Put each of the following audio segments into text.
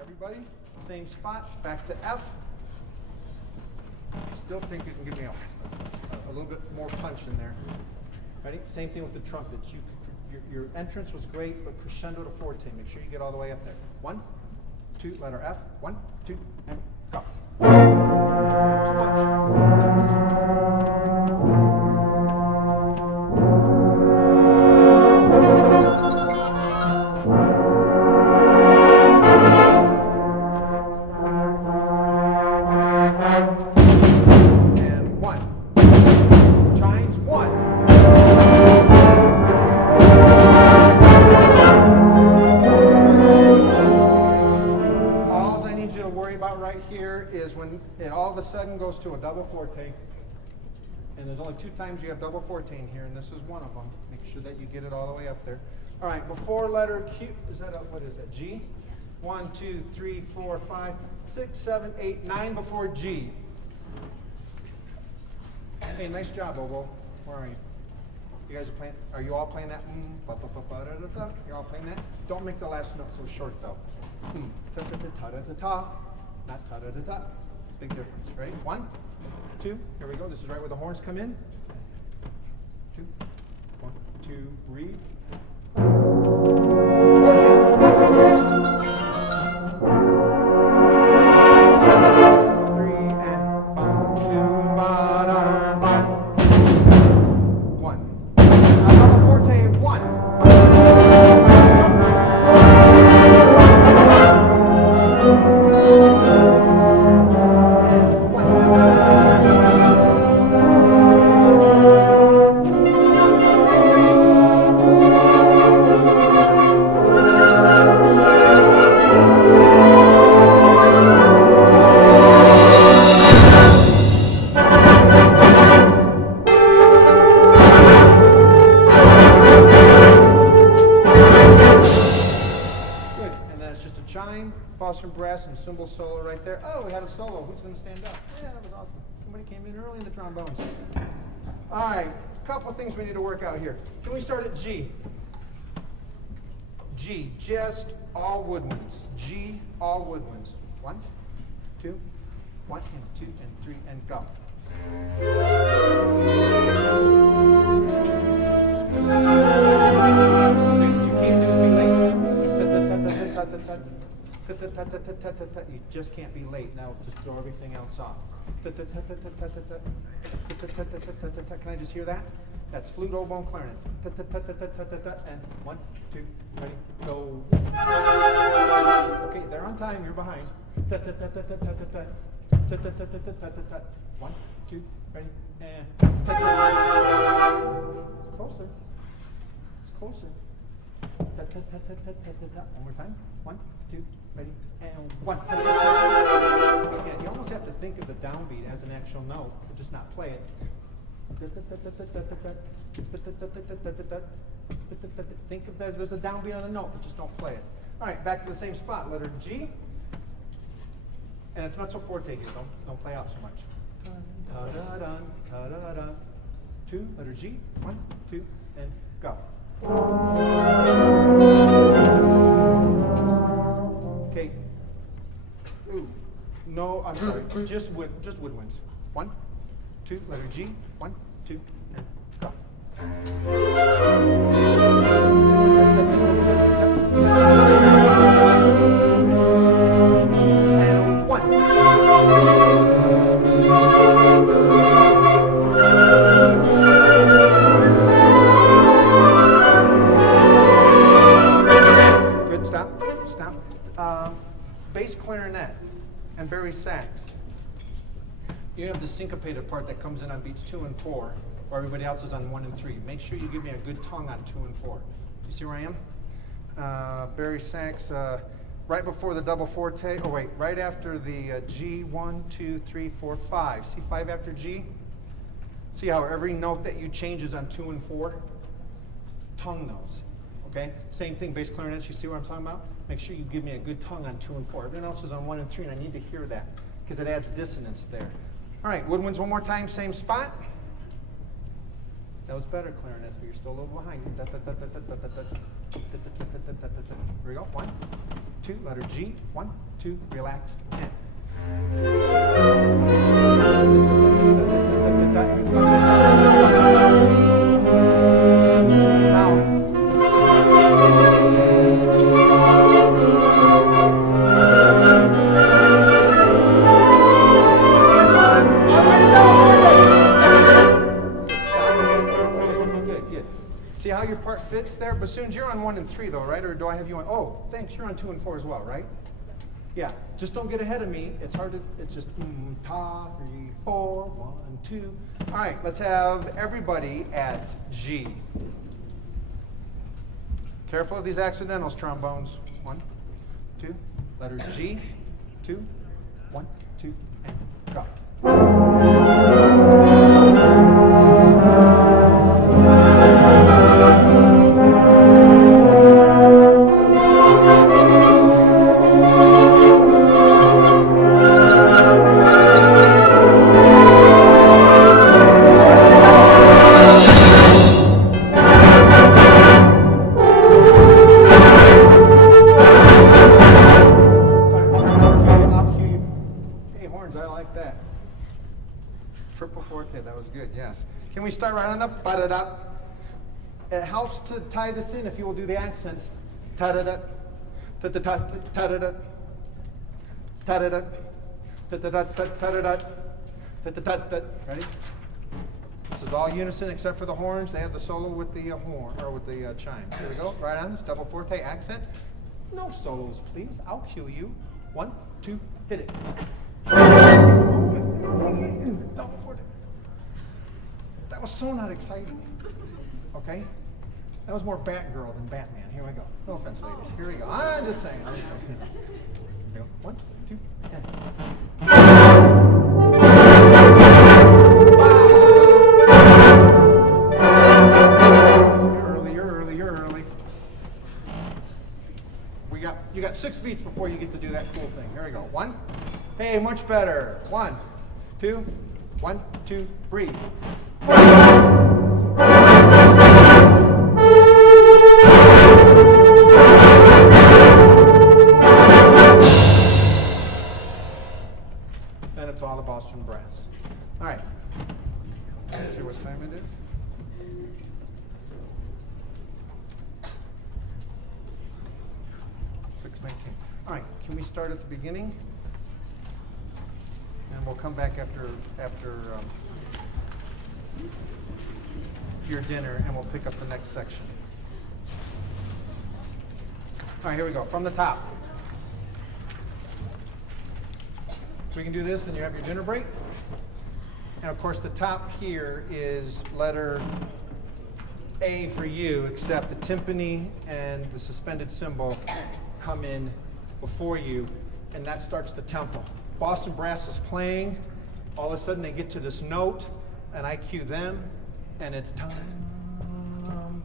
Everybody, same spot, back to F. Still think you can give me a little bit more punch in there. Ready? Same thing with the trumpets. Your entrance was great, but crescendo to forte. Make sure you get all the way up there. 1, 2, letter F. 1, 2, and go. Goes to a double forte, and there's only 2 times you have double forte in here, and this is one of them. Make sure that you get it all the way up there. All right, before letter Q, what is that, G? 1, 2, 3, 4, 5, 6, 7, 8, 9 before G. Hey, nice job, Oboe. Where are you? You guys are playing, are you all playing that? You're all playing that? Don't make the last note so short, though. Ta-ta-ta-ta-ta-ta, not ta-ta-ta-ta. Big difference. Ready? 1, 2. Here we go. This is right where the horns come in. 2, 1, 2, breathe. 3 and bum, 2, ba-dum, bum. 1. Double forte. 1. Brass and cymbal solo right there. Oh, we had a solo. Who's going to stand up? Yeah, that was awesome. Somebody came in early in the trombones. All right, a couple of things we need to work out here. Can we start at G? G, just all woodwinds. G, all woodwinds. 1, 2, 1, and 2, and 3, and go. What you can't do is be late. You just can't be late. Now just throw everything else off. Can I just hear that? That's flute, oboe, and clarinet. And 1, 2, ready, go. Okay, they're on time. You're behind. 1, 2, ready, and. It's closer. It's closer. One more time. 1, 2, ready, and 1. Again, you almost have to think of the downbeat as an actual note, but just not play it. Think of that as a downbeat on a note, but just don't play it. All right, back to the same spot. Letter G, and it's mezzo forte here. Don't play out so much. Ta-da-dun, ta-da-dun. 2, letter G. 1, 2, and go. Okay. Ooh. No, I'm sorry. Just woodwinds. 1, 2, letter G. 1, 2, and go. And 1. Good. Stop. Bass clarinet and bass sax. You have the syncopated part that comes in on beats 2 and 4, where everybody else is on 1 and 3. Make sure you give me a good tongue on 2 and 4. Do you see where I am? Bass sax, right before the double forte. Oh wait, right after the G. 1, 2, 3, 4, 5. See 5 after G? See how every note that you change is on 2 and 4? Tongue those. Okay? Same thing, bass clarinets. You see what I'm talking about? Make sure you give me a good tongue on 2 and 4. Everyone else is on 1 and 3, and I need to hear that because it adds dissonance there. All right, woodwinds one more time, same spot. That was better, clarinets, but you're still a little behind. Here we go. 1, 2, letter G, 1, 2, relax, and. See how your part fits there? Bassoons, you're on 1 and 3 though, right? Or do I have you on? Oh, thanks. You're on 2 and 4 as well, right? Yeah. Just don't get ahead of me. It's hard to. It's just ta 3 4 1 2. All right. Let's have everybody at G. Careful of these accidentals, trombones. 1, 2. Letter G. 2, 1, 2, and go. Can we start right on the ba-da-da? It helps to tie this in if you will do the accents. Ta-da-da, ta-da-da, ta-da-da, ta-da-da, ta-da-da, ta-da-da, ta-da-da. Ready? This is all unison except for the horns. They have the solo with the horn or with the chimes. Here we go. Right on this double forte accent. No solos, please. I'll cue you. 1, 2, hit it. Double forte. That was so not exciting. Okay? That was more Batgirl than Batman. Here we go. No offense, ladies. Here we go. I'm just saying. Here we go. 1, 2, and. You're early. You got 6 beats before you get to do that cool thing. Here we go. 1. Hey, much better. 1, 2, 1, 2, breathe. Then it's all the Boston brass. All right. Let's see what time it is. All right, can we start at the beginning? And we'll come back after your dinner, and we'll pick up the next section. All right, here we go. From the top. We can do this, and you have your dinner break. And of course, the top here is letter A for you, except the timpani and the suspended cymbal come in before you, and that starts the tempo. Boston brass is playing. All of a sudden, they get to this note, and I cue them, and it's time,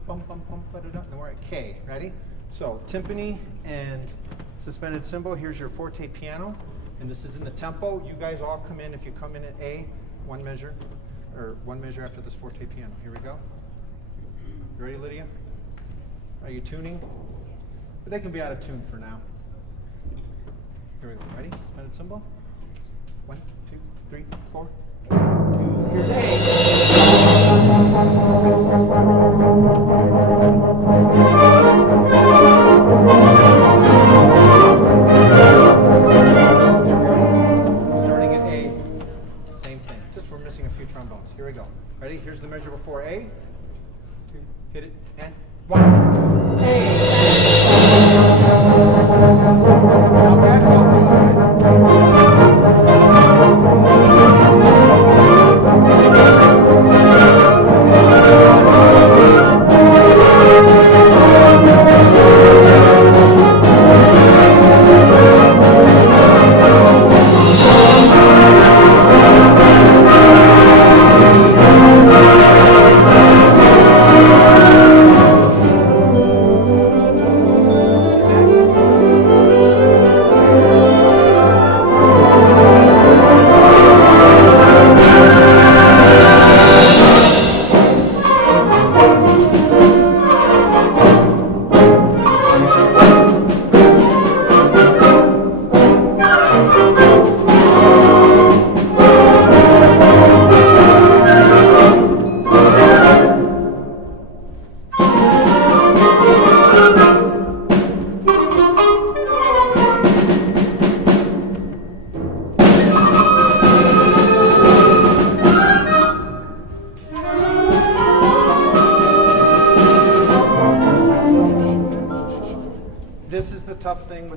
bum, bum, bum, ba-da-da, and we're at K. Ready? So timpani and suspended cymbal. Here's your forte piano, and this is in the tempo. You guys all come in. If you come in at A, one measure after this forte piano. Here we go. You ready, Lydia? Are you tuning? But they can be out of tune for now. Here we go. Ready? Suspended cymbal. 1, 2, 3, 4. 2. Here's A. Starting at A. Same thing. Just we're missing a few trombones. Here we go. Ready? Here's the measure before A. 2. Hit it. And 1. A. Now back off a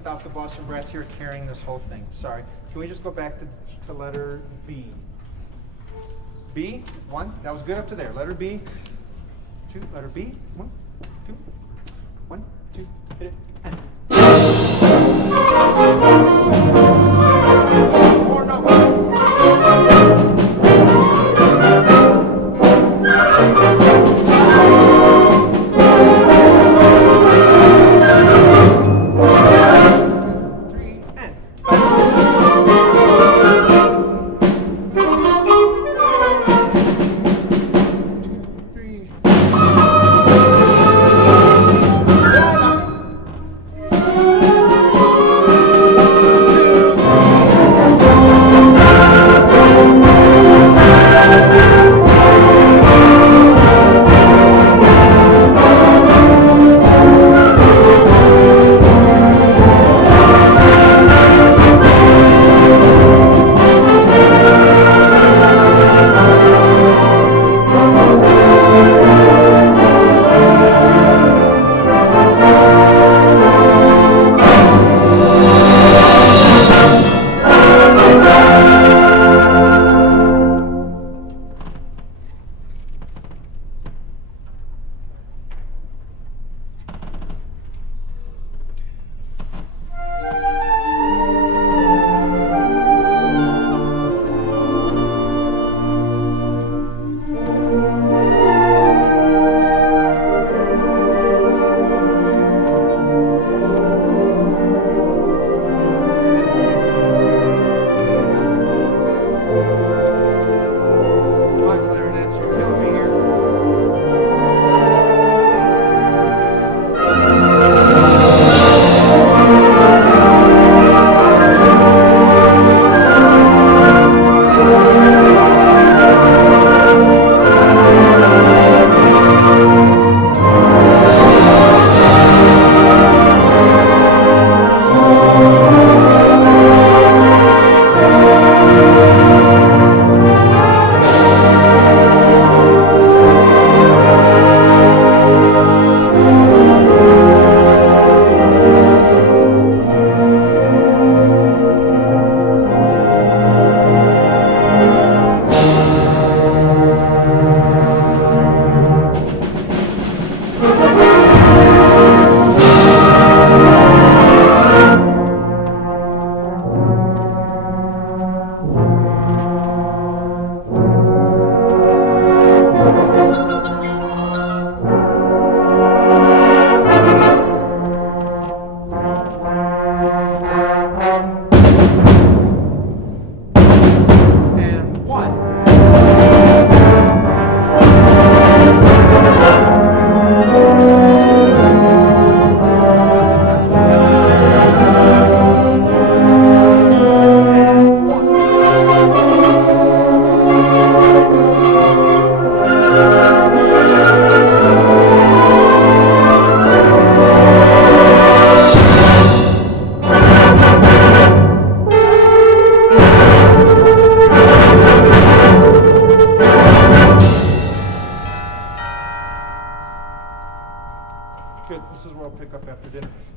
without the Boston brass here carrying this whole thing. Sorry. Can we just go back to letter B? B, 1. That was good up to there. Letter B, 2. Letter B, 1, 2. 1, 2. Hit it. And. More notes.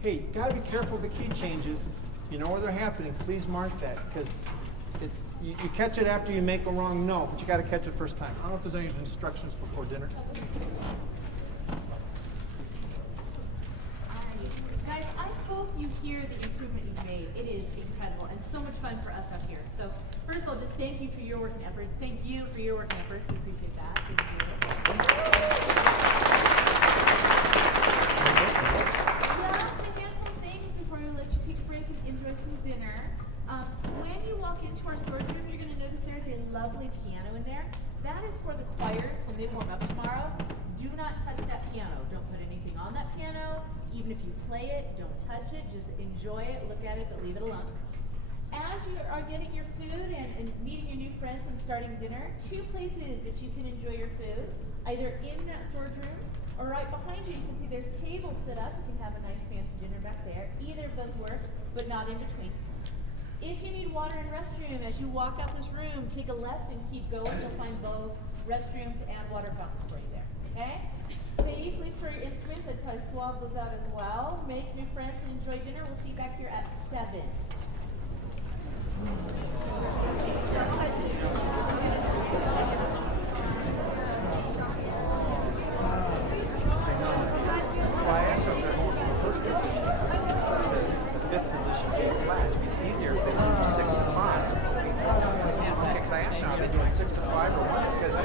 Hey, gotta be careful with the key changes. You know where they're happening, please mark that, because you catch it after you make a wrong note, but you gotta catch it first time. I don't know if there's any instructions before dinner. Guys, I hope you hear the improvement you've made. It is incredible and so much fun for us up here. So first of all, just thank you for your work and efforts. Thank you for your work and efforts. We appreciate that. Thank you. Just a handful of things before we let you take a break and enjoy some dinner. When you walk into our storage room, you're going to notice there's a lovely piano in there. That is for the choirs when they warm up tomorrow. Do not touch that piano. Don't put anything on that piano. Even if you play it, don't touch it. Just enjoy it, look at it, but leave it alone. As you are getting your food and meeting your new friends and starting dinner, two places that you can enjoy your food, either in that storage room or right behind you. You can see there's tables set up. You can have a nice fancy dinner back there. Either of those work, but not in between. If you need water and restroom, as you walk out this room, take a left and keep going. You'll find both restrooms and water fountains for you there. Okay? Safely store your instruments and probably swab those out as well. Make new friends and enjoy dinner. We'll see you back here at 7. Well, I asked them if they're going from first position to fifth position G flat. It'd be easier if they went from 6 to 5. Okay, because I asked them, are they doing 6 to 5 or what? Because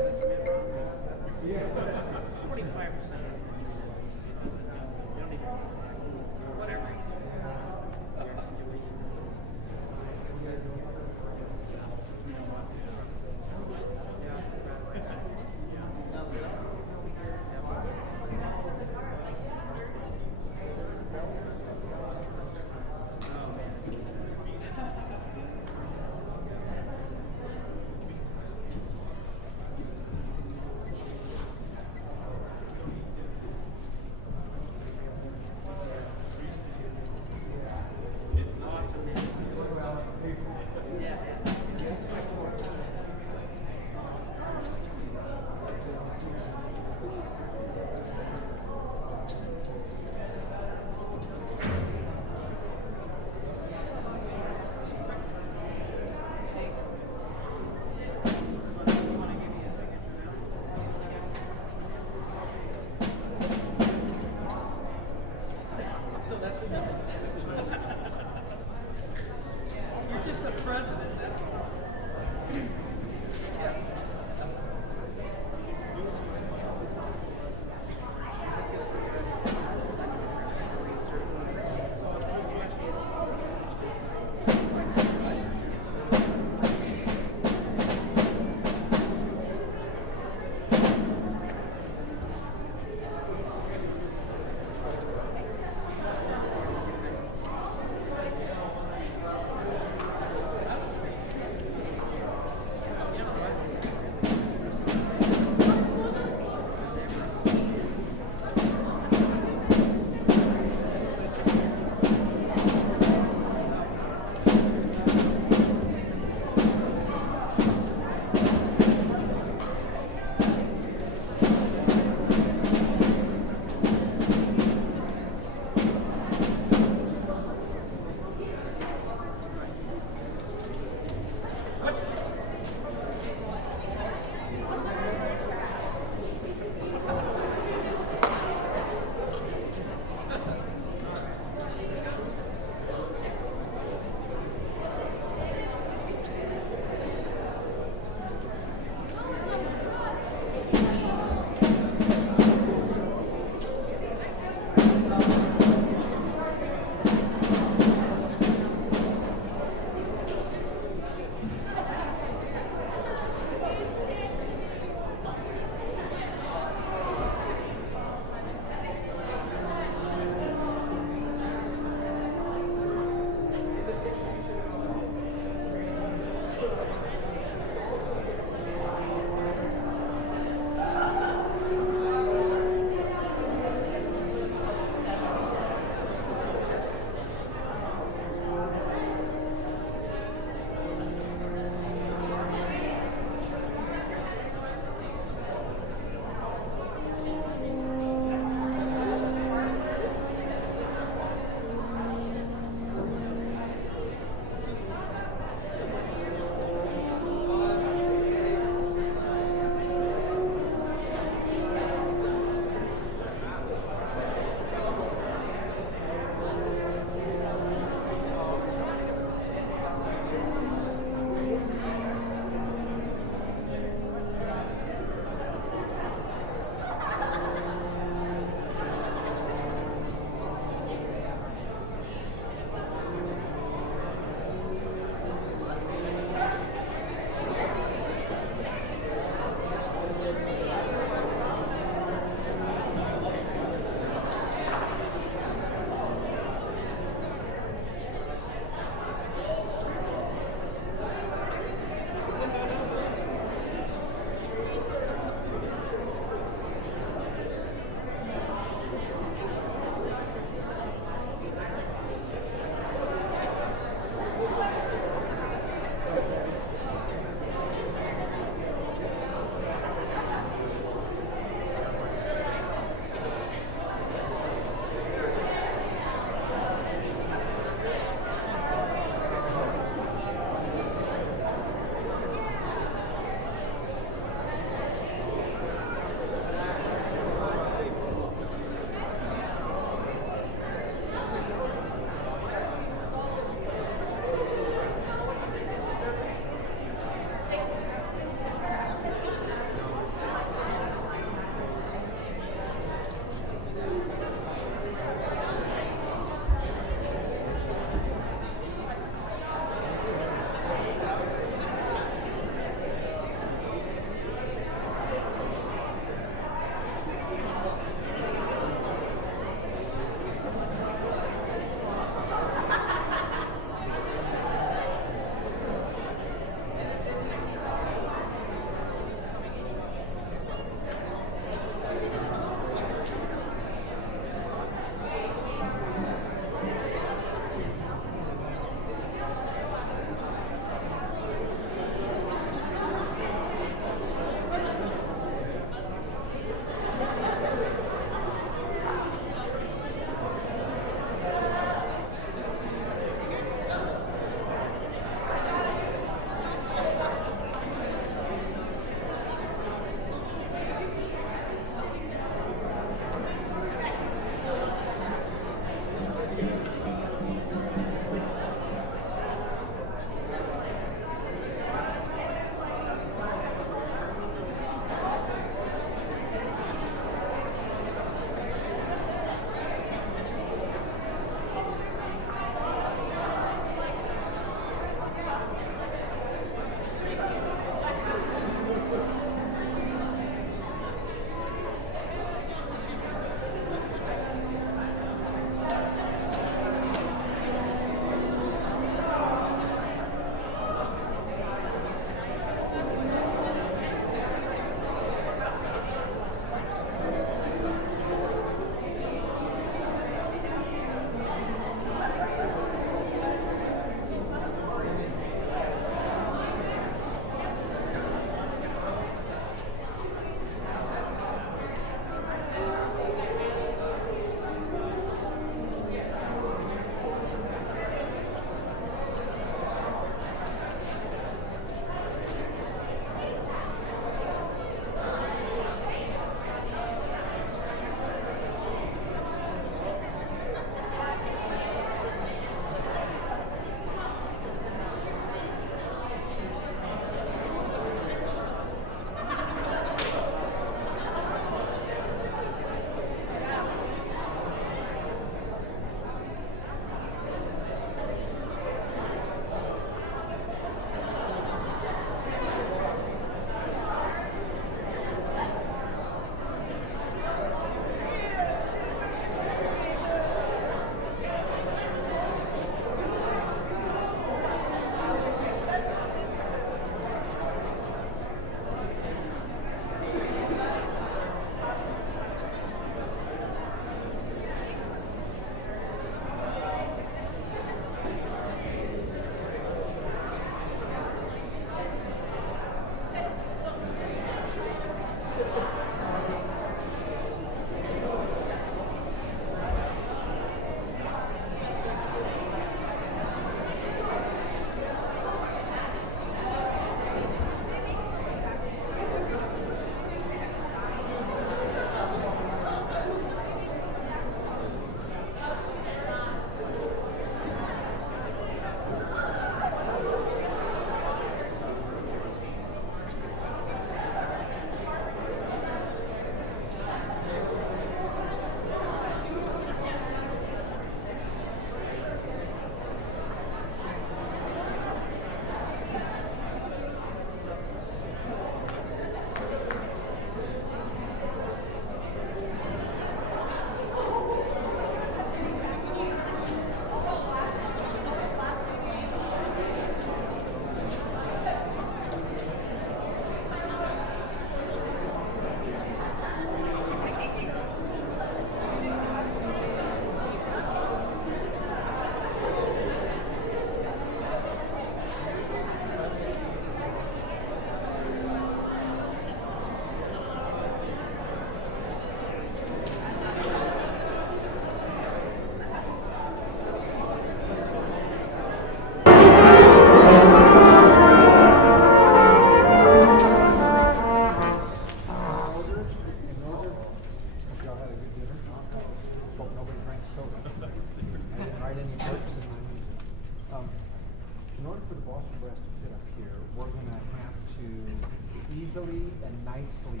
easily and nicely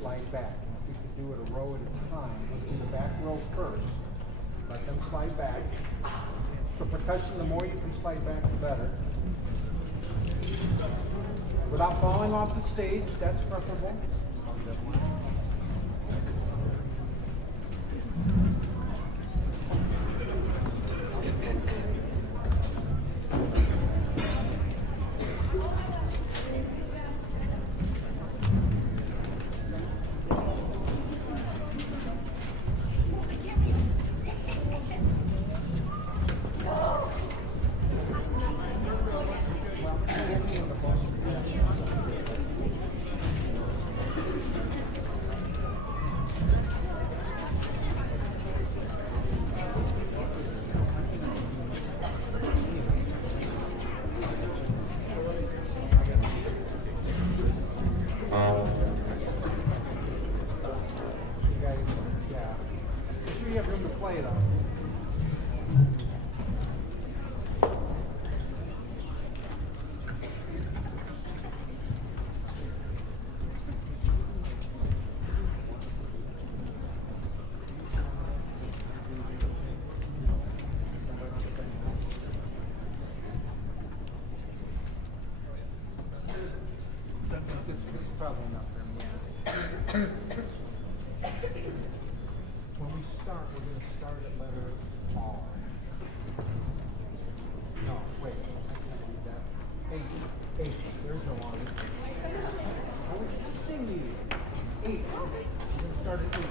slide back. And if we could do it a row at a time, let's do the back row first. Let them slide back. For percussion, the more you can slide back, the better. Without falling off the stage, that's preferable. This is probably not for me. When we start, we're going to start at letter R. No, wait. I can't read that. H. H. There's no R. I was testing these. H. We're going to start at H.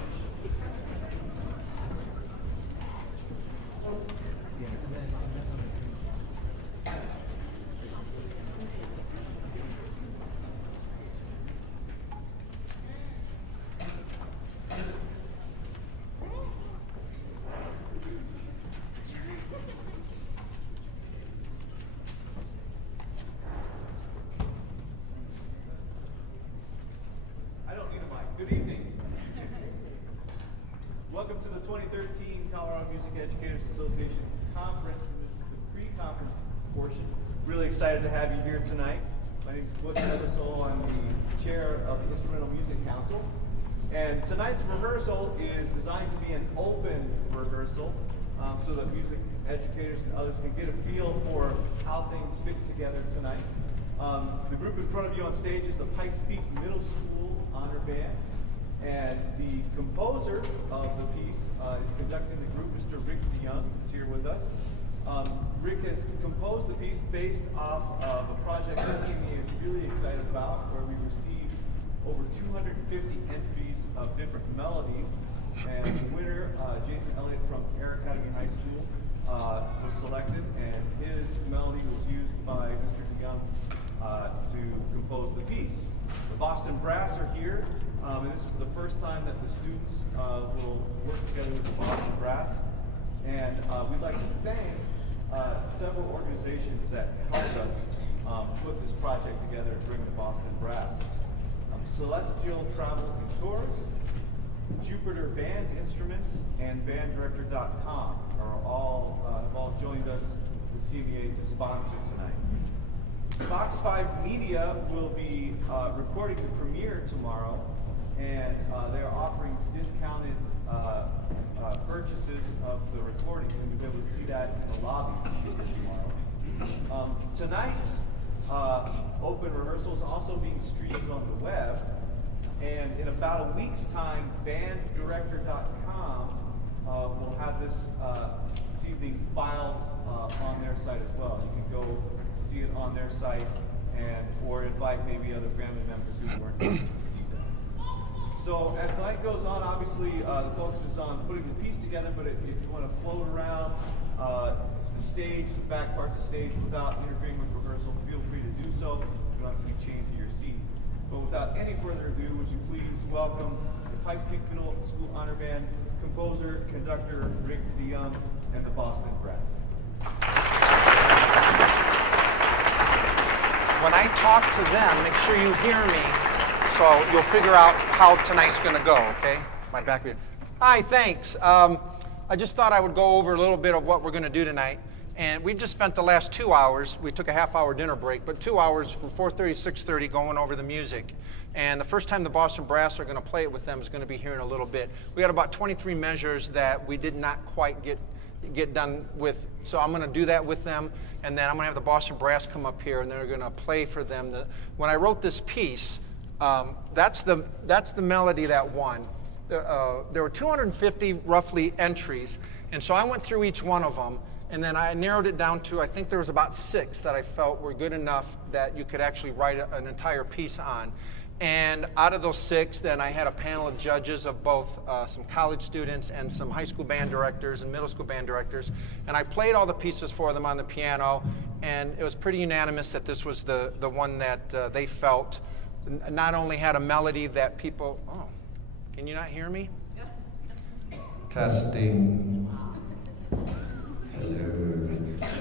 Yeah, and then Good evening. Welcome to the 2013 Colorado Music Educators Association Conference. And this is the pre-conference portion. Really excited to have you here tonight. My name is Rehearsal. I'm the chair of the Instrumental Music Council. And tonight's rehearsal is designed to be an open rehearsal so that music educators and others can get a feel for how things fit together tonight. The group in front of you on stage is the Pikes Middle School Honor Band. And the composer of the piece is conducting the group, Mr. DeJonge, is here with us. Rick has composed the piece based off of a project that CMEA is really excited about, where we received over 250 entries of different melodies. And the winner, Jayson Elliott from Air Academy High School, was selected, and his melody was used by Mr. DeJonge to compose the piece. The Boston Brass are here, and this is the first time that the students will work together with the Boston Brass. And we'd like to thank several organizations that helped us put this project together and bring the Boston Brass. Celestial Travel and Tours, Jupiter Band Instruments, and BandDirector.com have all joined us with CMEA to sponsor tonight. Fox 5 Media will be recording the premiere tomorrow, and they're offering discounted purchases of the recording, and you'll be able to see that in the lobby tomorrow. Tonight's open rehearsal is also being streamed on the web, and in about a week's time, BandDirector.com will have this evening filed on their site as well. You can go see it on their site, or invite maybe other family members who weren't able to see them. So as the night goes on, obviously the focus is on putting the piece together, but if you want to float around the stage, the back part of the stage, without interfering with rehearsal, feel free to do so. You don't have to be chained to your seat. But without any further ado, would you please welcome the Pikes Peak Middle School Honor Band, composer, conductor Rick DeJonge, and the Boston Brass. When I talk to them, make sure you hear me, so you'll figure out how tonight's going to go, okay? My back view. Hi, thanks. I just thought I would go over a little bit of what we're going to do tonight. And we just spent the last 2 hours, we took a half-hour dinner break, but 2 hours from 4:30 to 6:30 going over the music. And the first time the Boston Brass are going to play it with them is going to be here in a little bit. We had about 23 measures that we did not quite get done with, so I'm going to do that with them, and then I'm going to have the Boston Brass come up here, and they're going to play for them. When I wrote this piece, that's the melody that won. There were 250 roughly entries, and so I went through each one of them, and then I narrowed it down to, I think there was about 6 that I felt were good enough that you could actually write an entire piece on. And out of those 6, then I had a panel of judges of both some college students and some high school band directors and middle school band directors. And I played all the pieces for them on the piano, and it was pretty unanimous that this was the one that they felt not only had a melody that people, oh, can you not hear me? Testing. Hello.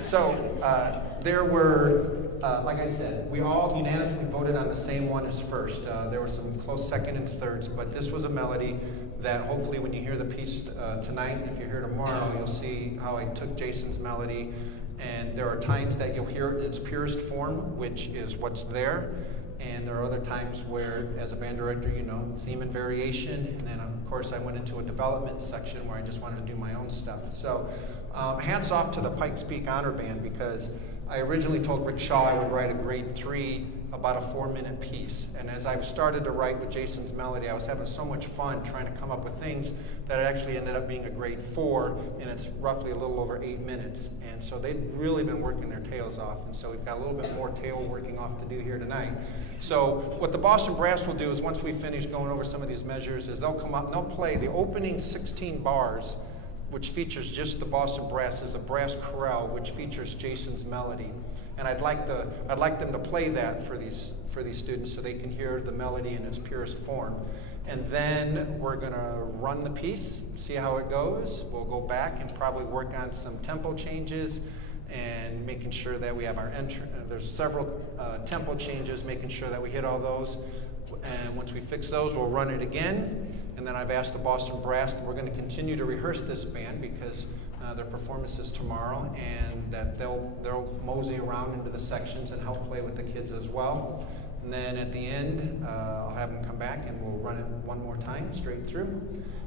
So there were, like I said, we all unanimously voted on the same one as first. There were some close second and thirds, but this was a melody that hopefully when you hear the piece tonight, if you're here tomorrow, you'll see how I took Jayson's melody. And there are times that you'll hear it in its purest form, which is what's there. And there are other times where, as a band director, you know, theme and variation. And then, of course, I went into a development section where I just wanted to do my own stuff. So hats off to the Pikes Peak Honor Band, because I originally told Rick Shaw I would write a grade 3, about a 4-minute piece. And as I've started to write with Jayson's melody, I was having so much fun trying to come up with things that it actually ended up being a grade 4, and it's roughly a little over 8 minutes. And so they've really been working their tails off. And so we've got a little bit more tail working off to do here tonight. So what the Boston Brass will do is, once we finish going over some of these measures, is they'll come up and they'll play the opening 16 bars, which features just the Boston Brass, as a brass chorale, which features Jayson's melody. And I'd like them to play that for these students so they can hear the melody in its purest form. And then we're going to run the piece, see how it goes. We'll go back and probably work on some tempo changes and making sure that we have our there's several tempo changes, making sure that we hit all those. And once we fix those, we'll run it again. And then I've asked the Boston Brass that we're going to continue to rehearse this band, because their performance is tomorrow, and that they'll mosey around into the sections and help play with the kids as well. And then at the end, I'll have them come back and we'll run it one more time straight through.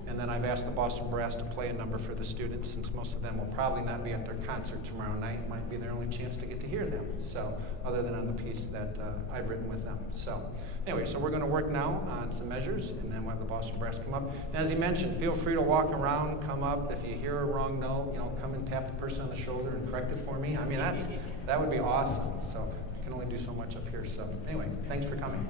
And then I've asked the Boston Brass to play a number for the students, since most of them will probably not be at their concert tomorrow night. It might be their only chance to get to hear them. So, other than on the piece that I've written with them. So, anyway, so we're going to work now on some measures, and then we'll have the Boston Brass come up. And as he mentioned, feel free to walk around, come up. If you hear a wrong note, you know, come and tap the person on the shoulder and correct it for me. I mean, that would be awesome. So, I can only do so much up here. So, anyway, thanks for coming.